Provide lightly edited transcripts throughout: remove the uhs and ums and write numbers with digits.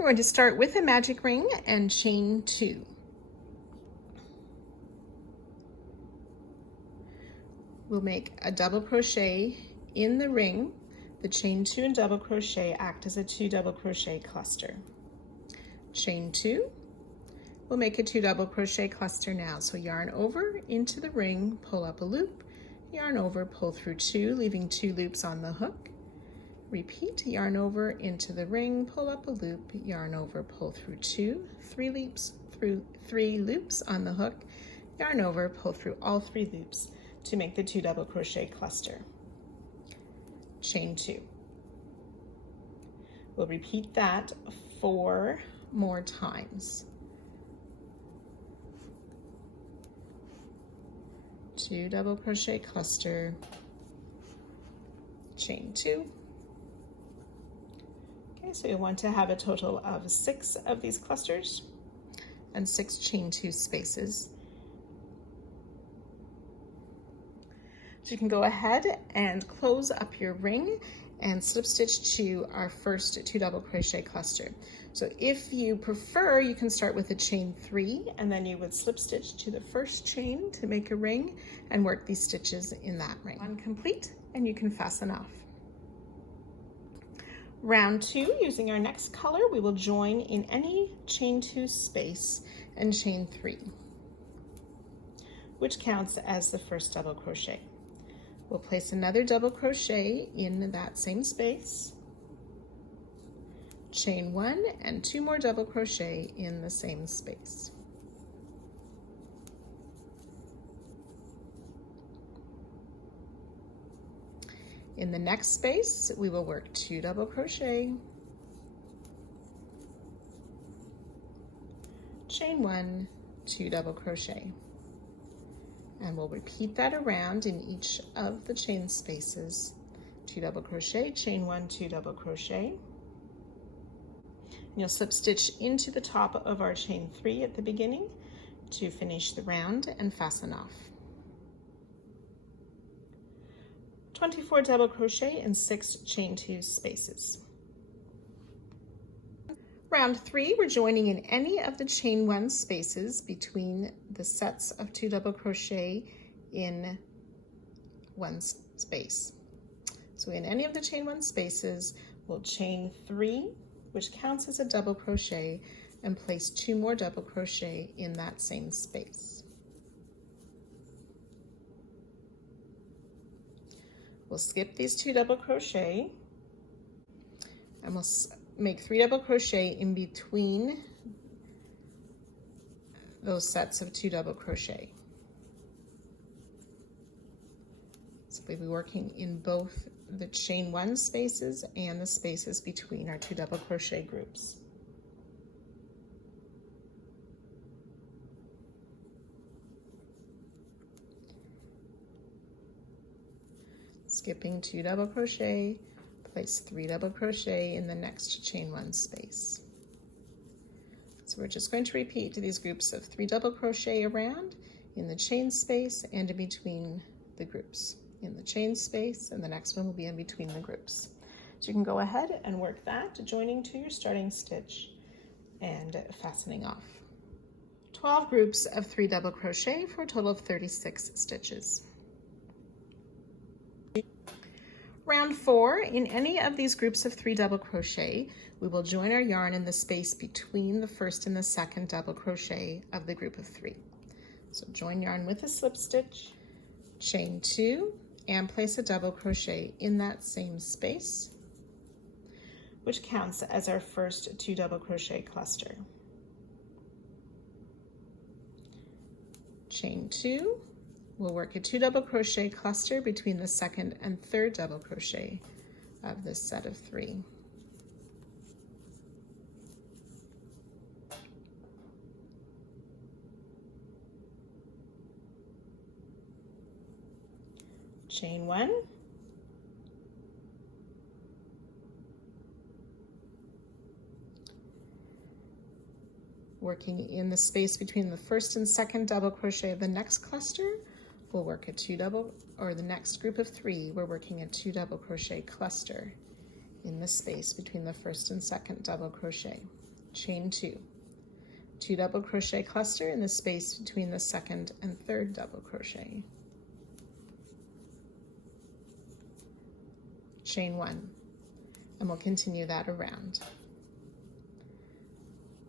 We're going to start with a magic ring and chain 2. We'll make a double crochet in the ring. The chain 2 and double crochet act as a 2 double crochet cluster. Chain 2, we'll make a 2 double crochet cluster now. So yarn over into the ring, pull up a loop, yarn over, pull through 2, leaving 2 loops on the hook. Repeat, yarn over into the ring, pull up a loop, yarn over, pull through 2, 3 loops on the hook, yarn over, pull through all 3 loops to make the 2 double crochet cluster. Chain 2. We'll repeat that 4 more times. 2 double crochet cluster, chain 2. Okay, so you want to have a total of 6 of these clusters and 6 chain 2 spaces. So you can go ahead and close up your ring and slip stitch to our first 2 double crochet cluster. So if you prefer, you can start with a chain 3 and then you would slip stitch to the first chain to make a ring and work these stitches in that ring. One complete and you can fasten off. Round 2, using our next color, we will join in any chain 2 space and chain 3, which counts as the first double crochet. We'll place another double crochet in that same space, chain 1 and 2 more double crochet in the same space. In the next space, we will work 2 double crochet, chain 1, 2 double crochet. And we'll repeat that around in each of the chain spaces. 2 double crochet, chain 1, 2 double crochet. And you'll slip stitch into the top of our chain 3 at the beginning to finish the round and fasten off. 24 double crochet and 6 chain 2 spaces. Round 3, we're joining in any of the chain 1 spaces between the sets of 2 double crochet in one space. So in any of the chain 1 spaces, we'll chain 3, which counts as a double crochet, and place 2 more double crochet in that same space. We'll skip these 2 double crochet and we'll make 3 double crochet in between those sets of 2 double crochet. So we'll be working in both the chain 1 spaces and the spaces between our 2 double crochet groups. Skipping 2 double crochet, place 3 double crochet in the next chain 1 space. So we're just going to repeat these groups of 3 double crochet around in the chain space and in between the groups. In the chain space, and the next one will be in between the groups. So you can go ahead and work that, joining to your starting stitch and fastening off. 12 groups of 3 double crochet for a total of 36 stitches. Round 4, in any of these groups of 3 double crochet, we will join our yarn in the space between the first and the second double crochet of the group of 3. So join yarn with a slip stitch, chain 2, and place a double crochet in that same space, which counts as our first 2 double crochet cluster. Chain 2, we'll work a 2 double crochet cluster between the second and third double crochet of this set of 3. Chain 1, working in the space between the first and second double crochet of the next cluster, we'll work a 2 double, or the next group of 3, we're working a 2 double crochet cluster in the space between the first and second double crochet. chain 2, 2 double crochet cluster in the space between the second and third double crochet, chain 1, and we'll continue that around.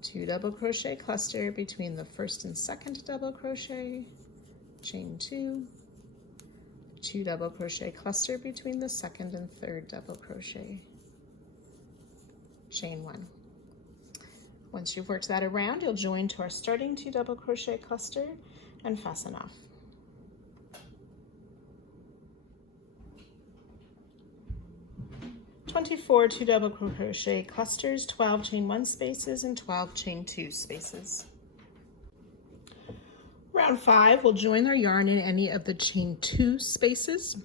2 double crochet cluster between the first and second double crochet, chain 2, 2 double crochet cluster between the second and third double crochet, chain 1. Once you've worked that around, you'll join to our starting 2 double crochet cluster and fasten off. "24 2 double crochet clusters, 12 chain 1 spaces, and 12 chain 2 spaces. Round 5, we'll join our yarn in any of the chain 2 spaces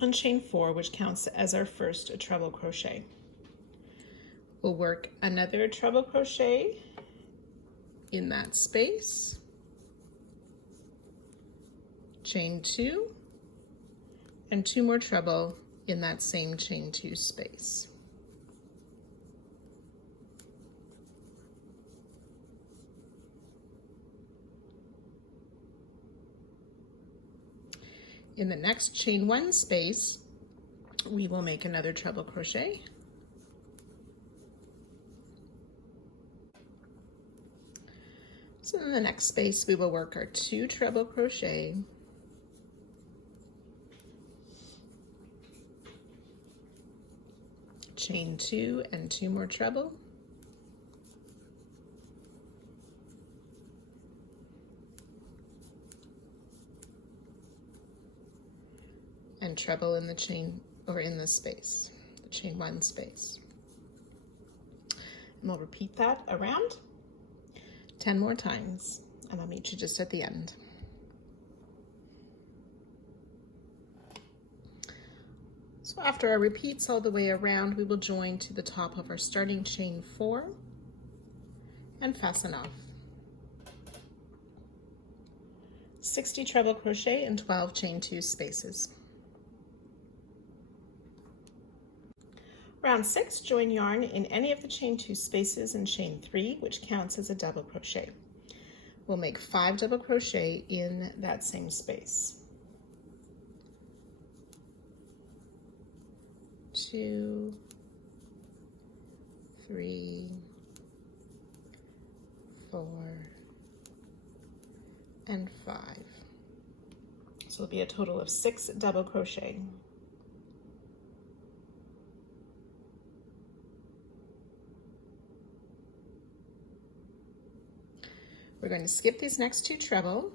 and chain 4, which counts as our first treble crochet. We'll work another treble crochet in that space, chain 2, and 2 more treble in that same chain 2 space. In the next chain 1 space, we will make another treble crochet. So in the next space, we will work our 2 treble crochet, chain 2 and 2 more treble, and treble in the chain, or in the space, the chain 1 space. And we'll repeat that around 10 more times, and I'll meet you just at the end. So after our repeats all the way around, we will join to the top of our starting chain 4 and fasten off. 60 treble crochet in 12 chain 2 spaces. Round 6, join yarn in any of the chain 2 spaces and chain 3, which counts as a double crochet. We'll make 5 double crochet in that same space. 2, 3, 4, and 5. So it'll be a total of 6 double crochet. We're going to skip these next 2 treble,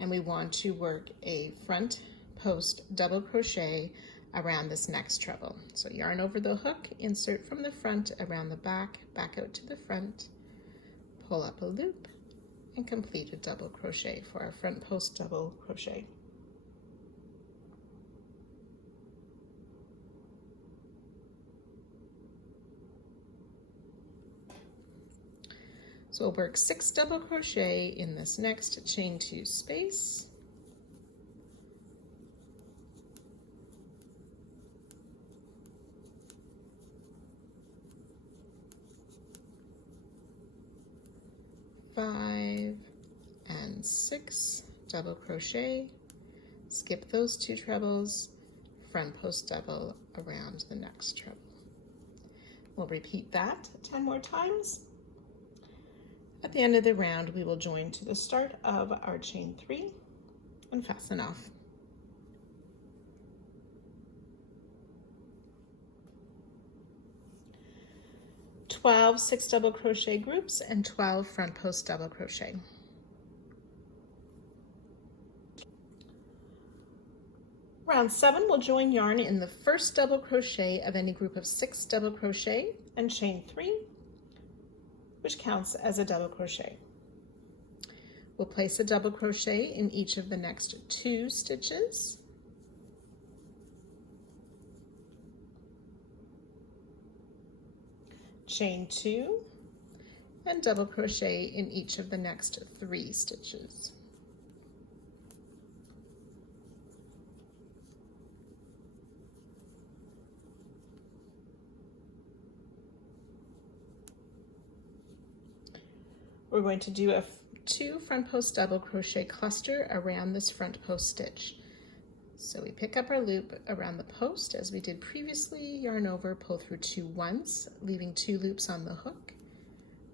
and we want to work a front post double crochet around this next treble. So yarn over the hook, insert from the front around the back, back out to the front, pull up a loop, and complete a double crochet for our front post double crochet. So we'll work 6 double crochet in this next chain 2 space. Five and 6 double crochet, skip those 2 trebles, front post double around the next treble. We'll repeat that 10 more times. At the end of the round, we will join to the start of our chain 3 and fasten off. "12 6 double crochet groups and 12 front post double crochet. Round 7, we'll join yarn in the first double crochet of any group of 6 double crochet and chain 3, which counts as a double crochet. We'll place a double crochet in each of the next 2 stitches. Chain 2 and double crochet in each of the next 3 stitches. we're going to do a 2 front post double crochet cluster around this front post stitch. So we pick up our loop around the post as we did previously, yarn over, pull through 2 once, leaving 2 loops on the hook.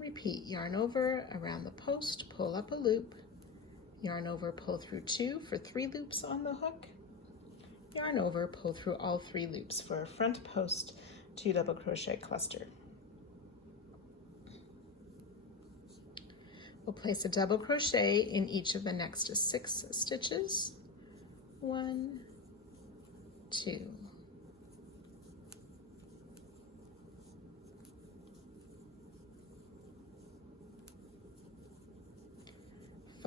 Repeat, yarn over around the post, pull up a loop, yarn over, pull through 2 for 3 loops on the hook, yarn over, pull through all 3 loops for a front post 2 double crochet cluster. We'll place a double crochet in each of the next 6 stitches. 1, 2.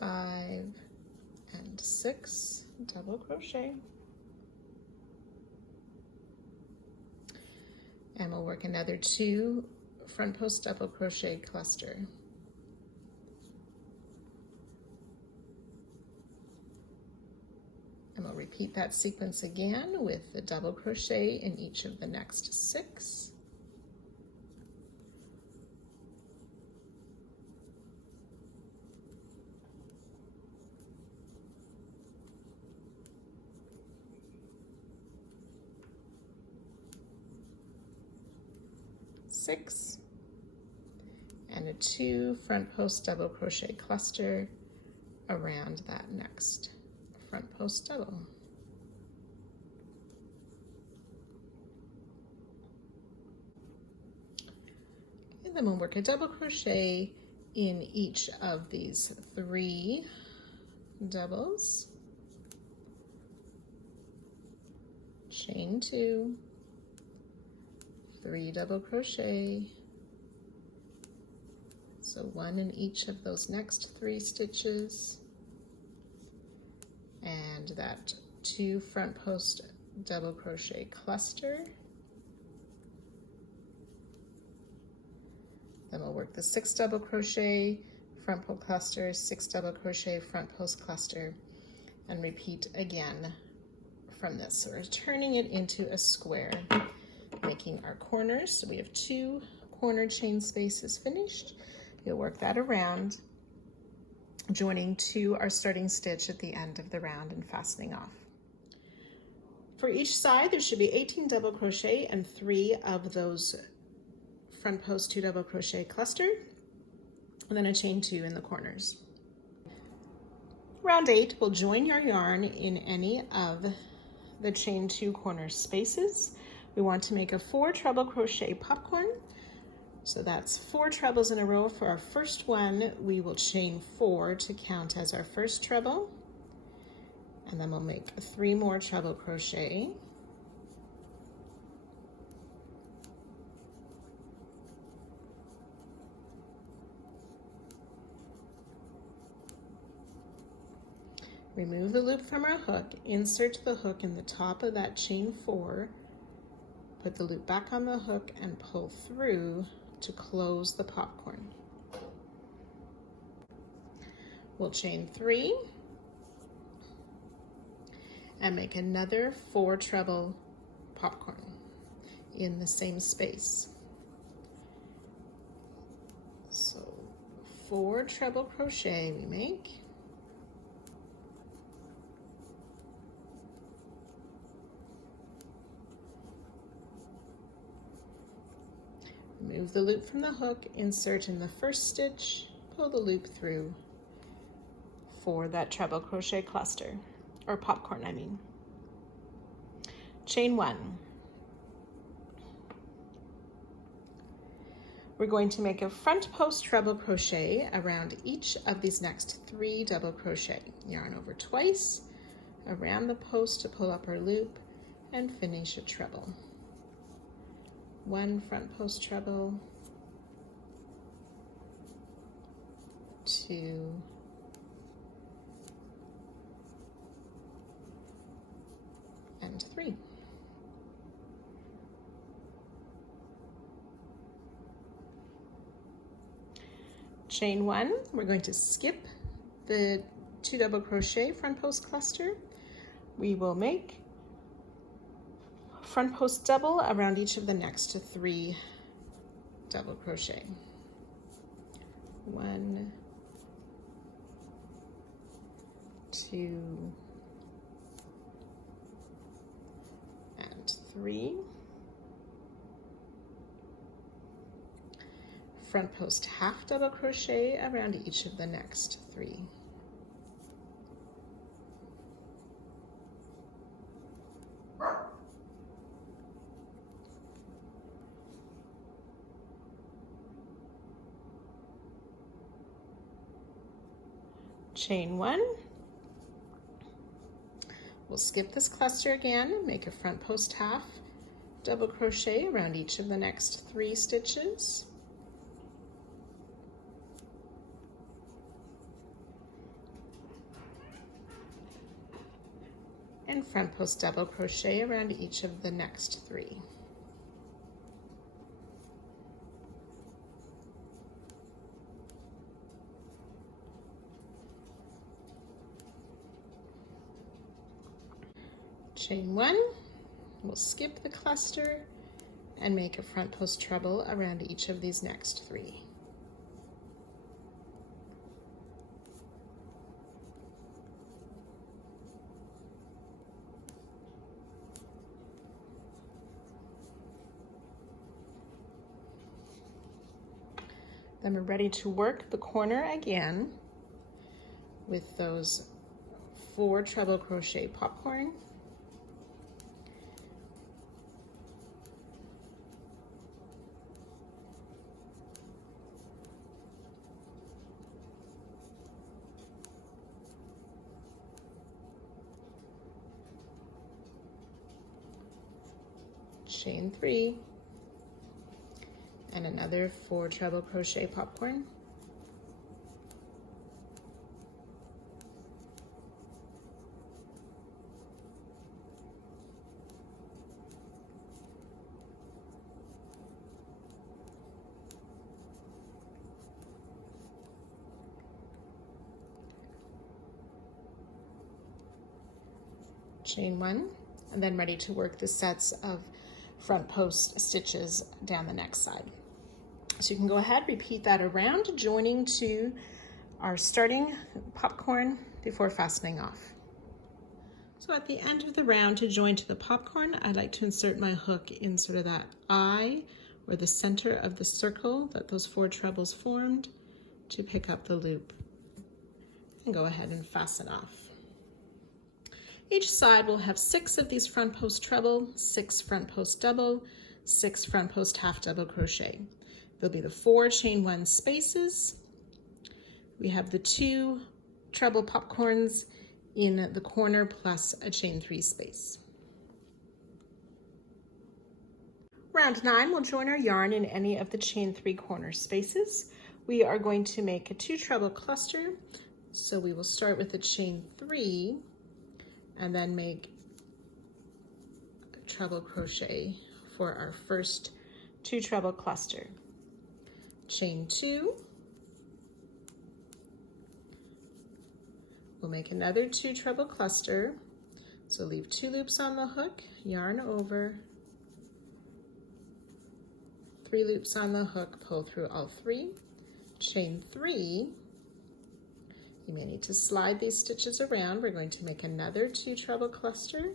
5 and 6 double crochet, and we'll work another 2 front post double crochet cluster. And we'll repeat that sequence again with the double crochet in each of the next 6. And a 2 front post double crochet cluster around that next front post double. And then we'll work a double crochet in each of these 3 doubles. Chain 2, 3 double crochet, so 1 in each of those next 3 stitches, and that 2 front post double crochet cluster. Then we'll work the 6 double crochet front post cluster, 6 double crochet front post cluster, and repeat again from this. So we're turning it into a square, making our corners. So we have 2 corner chain spaces finished. You'll work that around, joining to our starting stitch at the end of the round and fastening off. For each side, there should be 18 double crochet and 3 of those front post 2 double crochet cluster, and then a chain 2 in the corners. Round 8, we'll join your yarn in any of the chain 2 corner spaces. We want to make a 4 treble crochet popcorn. So that's 4 trebles in a row. For our first one, we will chain 4 to count as our first treble. And then we'll make 3 more treble crochet. Remove the loop from our hook, insert the hook in the top of that chain 4, put the loop back on the hook and pull through to close the popcorn. We'll chain 3 and make another 4 treble popcorn in the same space. So 4 treble crochet we make. Remove the loop from the hook, insert in the first stitch, pull the loop through for that treble crochet cluster, or popcorn, I mean. Chain 1. We're going to make a front post treble crochet around each of these next 3 double crochet. Yarn over twice, around the post to pull up our loop, and finish a treble. 1 front post treble, 2, and 3. Chain 1, we're going to skip the 2 double crochet front post cluster. We will make front post double around each of the next 3 double crochet. 1, 2 and 3. Front post half double crochet around each of the next 3. Chain 1. We'll skip this cluster again, make a front post half double crochet around each of the next 3 stitches. And front post double crochet around each of the next 3. Chain 1, we'll skip the cluster and make a front post treble around each of these next 3. Then we're ready to work the corner again with those 4 treble crochet popcorn. Chain 3 and another 4 treble crochet popcorn. Chain 1, and then ready to work the sets of front post stitches down the next side. So you can go ahead, repeat that around, joining to our starting popcorn before fastening off. So at the end of the round, to join to the popcorn, I like to insert my hook in sort of that eye or the center of the circle that those 4 trebles formed to pick up the loop and go ahead and fasten off. Each side will have 6 of these front post treble, 6 front post double, 6 front post half double crochet. There'll be the 4 chain 1 spaces. We have the 2 treble popcorns in the corner plus a chain 3 space. Round 9, we'll join our yarn in any of the chain 3 corner spaces. We are going to make a 2 treble cluster. So we will start with a chain 3 and then make a treble crochet for our first 2 treble cluster. Chain 2, we'll make another 2 treble cluster, so leave 2 loops on the hook, yarn over, 3 loops on the hook, pull through all 3, chain 3. You may need to slide these stitches around. We're going to make another 2 treble cluster.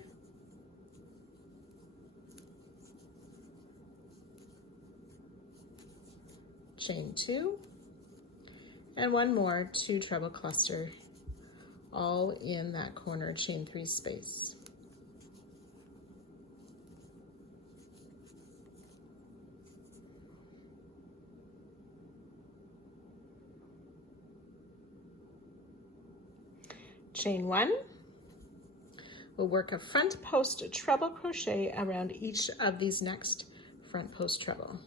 Chain 2, and one more 2 treble cluster, all in that corner chain 3 space. Chain 1, we'll work a front post treble crochet around each of these next front post treble.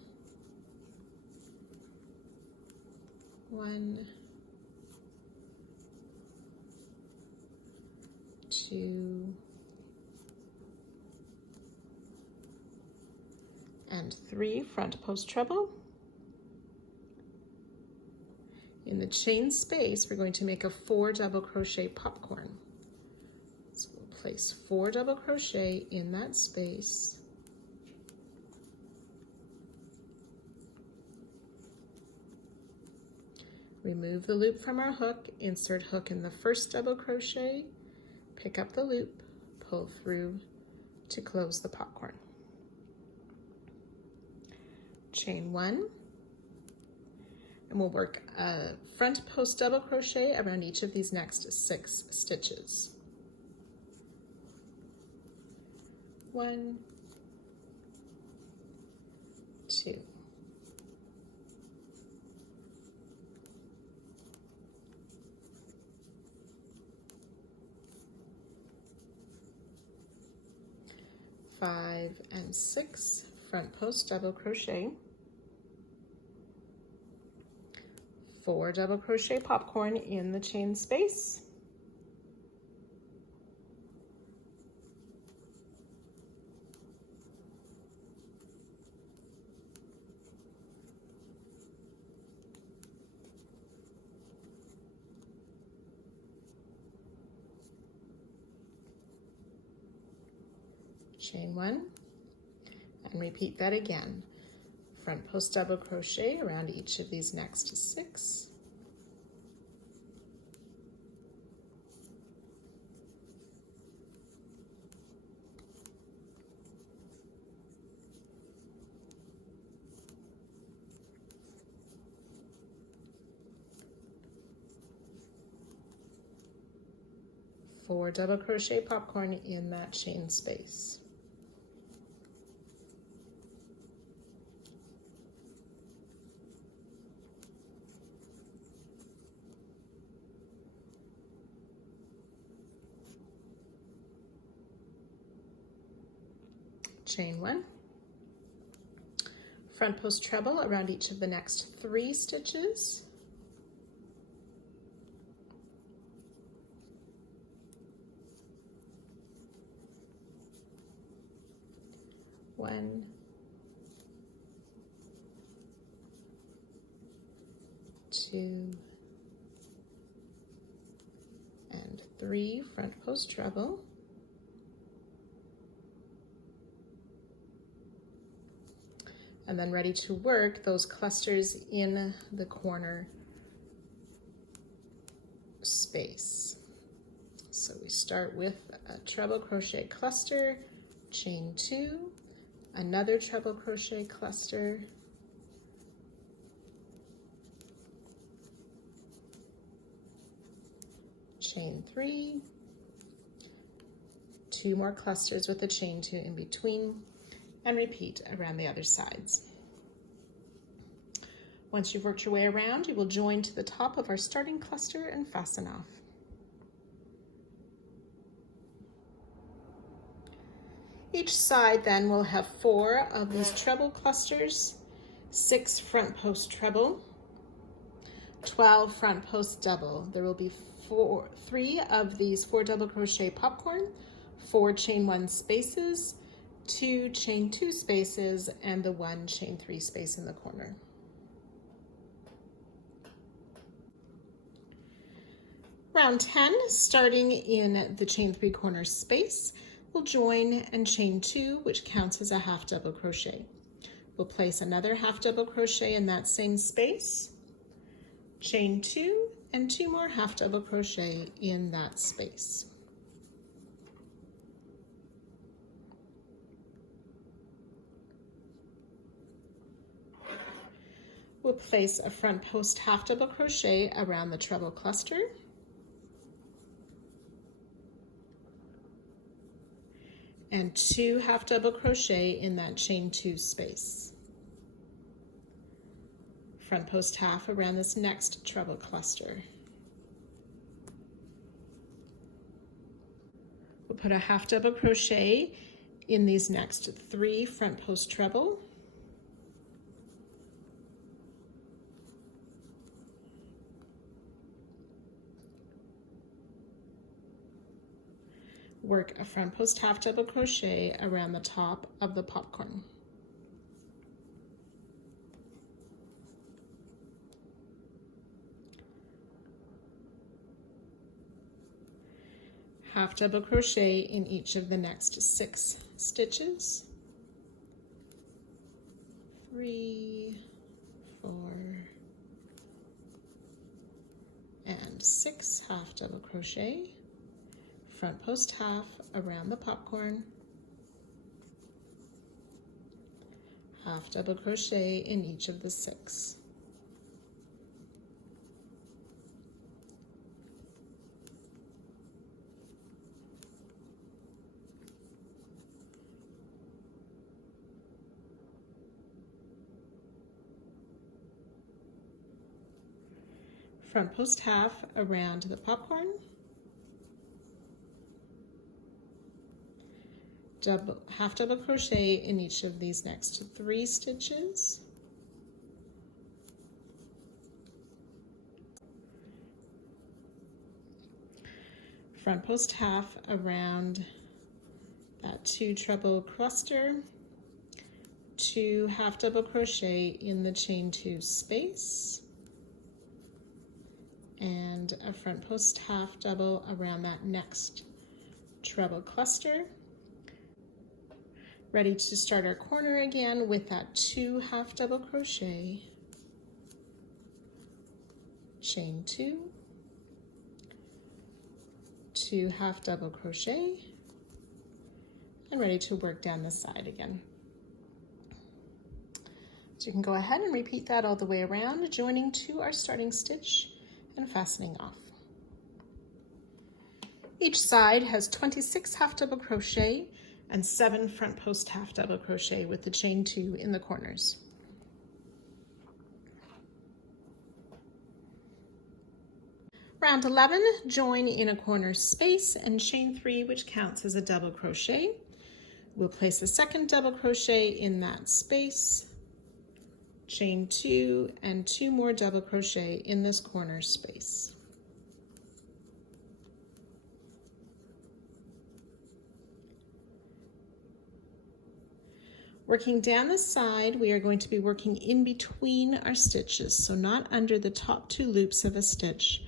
1, 2, and 3 front post treble. In the chain space, we're going to make a 4 double crochet popcorn. So we'll place 4 double crochet in that space. Remove the loop from our hook, insert hook in the first double crochet, pick up the loop, pull through to close the popcorn. Chain 1, and we'll work a front post double crochet around each of these next 6 stitches. 1, 2, 5 and 6 front post double crochet, 4 double crochet popcorn in the chain space, chain 1, and repeat that again. Front post double crochet around each of these next 6. Four double crochet popcorn in that chain space. Chain 1, front post treble around each of the next 3 stitches, one, 2, and 3 front post treble. And then ready to work those clusters in the corner space. So we start with a treble crochet cluster, chain 2, another treble crochet cluster, chain 3, 2 more clusters with a chain 2 in between, and repeat around the other sides. Once you've worked your way around, you will join to the top of our starting cluster and fasten off. Each side then will have 4 of these treble clusters, 6 front post treble, 12 front post double. There will be 3 of these 4 double crochet popcorn, 4 chain 1 spaces, 2 chain 2 spaces, and the 1 chain 3 space in the corner. Round 10, starting in the chain 3 corner space, we'll join and chain 2, which counts as a half double crochet. We'll place another half double crochet in that same space, chain 2, and 2 more half double crochet in that space. We'll place a front post half double crochet around the treble cluster, and 2 half double crochet in that chain 2 space. Front post half around this next treble cluster. We'll put a half double crochet in these next 3 front post treble, work a front post half double crochet around the top of the popcorn. Half double crochet in each of the next 6 stitches. 3, 4, and 6 half double crochet, front post half around the popcorn, half double crochet in each of the 6. Front post half around the popcorn, half double crochet in each of these next 3 stitches, front post half around that 2 treble cluster, 2 half double crochet in the chain 2 space, and a front post half double around that next treble cluster. Ready to start our corner again with that 2 half double crochet, chain 2, 2 half double crochet, and ready to work down the side again. So you can go ahead and repeat that all the way around, joining to our starting stitch and fastening off. Each side has 26 half double crochet and 7 front post half double crochet with the chain 2 in the corners. Round 11, join in a corner space and chain 3, which counts as a double crochet. We'll place a second double crochet in that space, chain 2, and 2 more double crochet in this corner space. Working down the side, we are going to be working in between our stitches, so not under the top 2 loops of a stitch.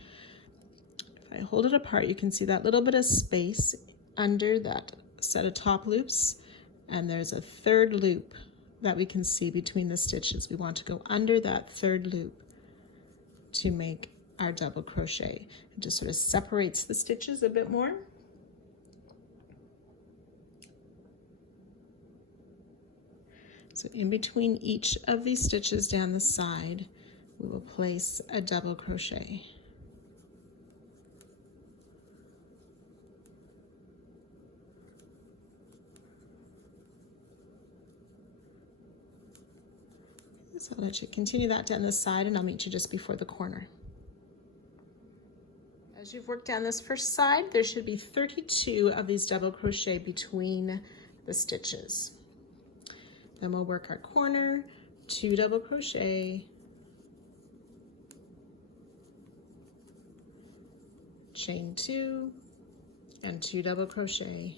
If I hold it apart, you can see that little bit of space under that set of top loops, and there's a 3rd loop that we can see between the stitches. We want to go under that 3rd loop to make our double crochet. It just sort of separates the stitches a bit more. So in between each of these stitches down the side, we will place a double crochet. So I'll let you continue that down the side, and I'll meet you just before the corner. As you've worked down this first side, there should be 32 of these double crochet between the stitches. Then we'll work our corner, 2 double crochet, chain 2, and 2 double crochet,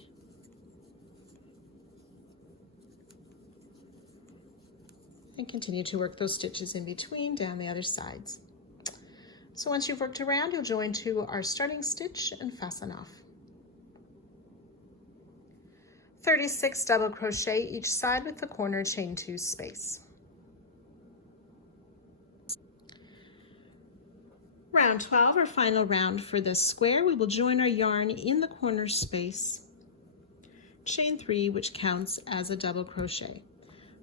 and continue to work those stitches in between down the other sides. So once you've worked around, you'll join to our starting stitch and fasten off. 36 double crochet each side with the corner chain 2 space. Round 12, our final round for this square, we will join our yarn in the corner space, chain 3, which counts as a double crochet.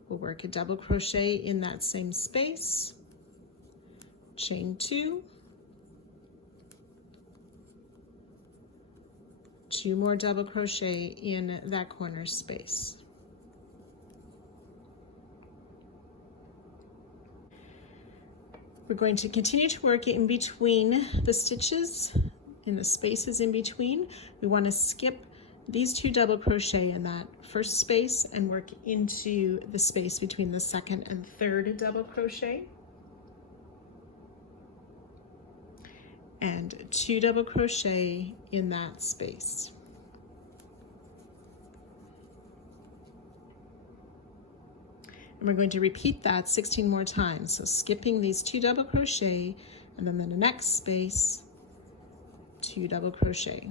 We'll work a double crochet in that same space, chain 2, 2 more double crochet in that corner space. We're going to continue to work in between the stitches, in the spaces in between. We want to skip these 2 double crochet in that first space and work into the space between the 2nd and 3rd double crochet. And 2 double crochet in that space. And we're going to repeat that 16 more times. So skipping these 2 double crochet, and then in the next space, 2 double crochet.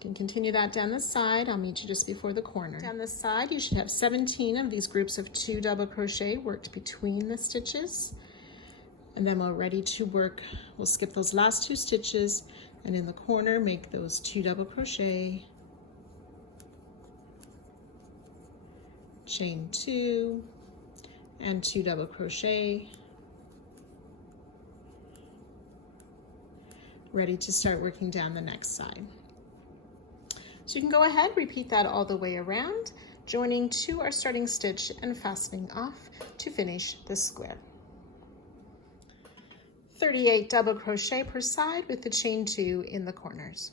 You can continue that down the side. I'll meet you just before the corner. Down the side, you should have 17 of these groups of 2 double crochet worked between the stitches. And then we're ready to work. We'll skip those last 2 stitches, and in the corner, make those 2 double crochet, chain 2, and 2 double crochet. Ready to start working down the next side. So you can go ahead, repeat that all the way around, joining to our starting stitch and fastening off to finish the square. 38 double crochet per side with the chain 2 in the corners.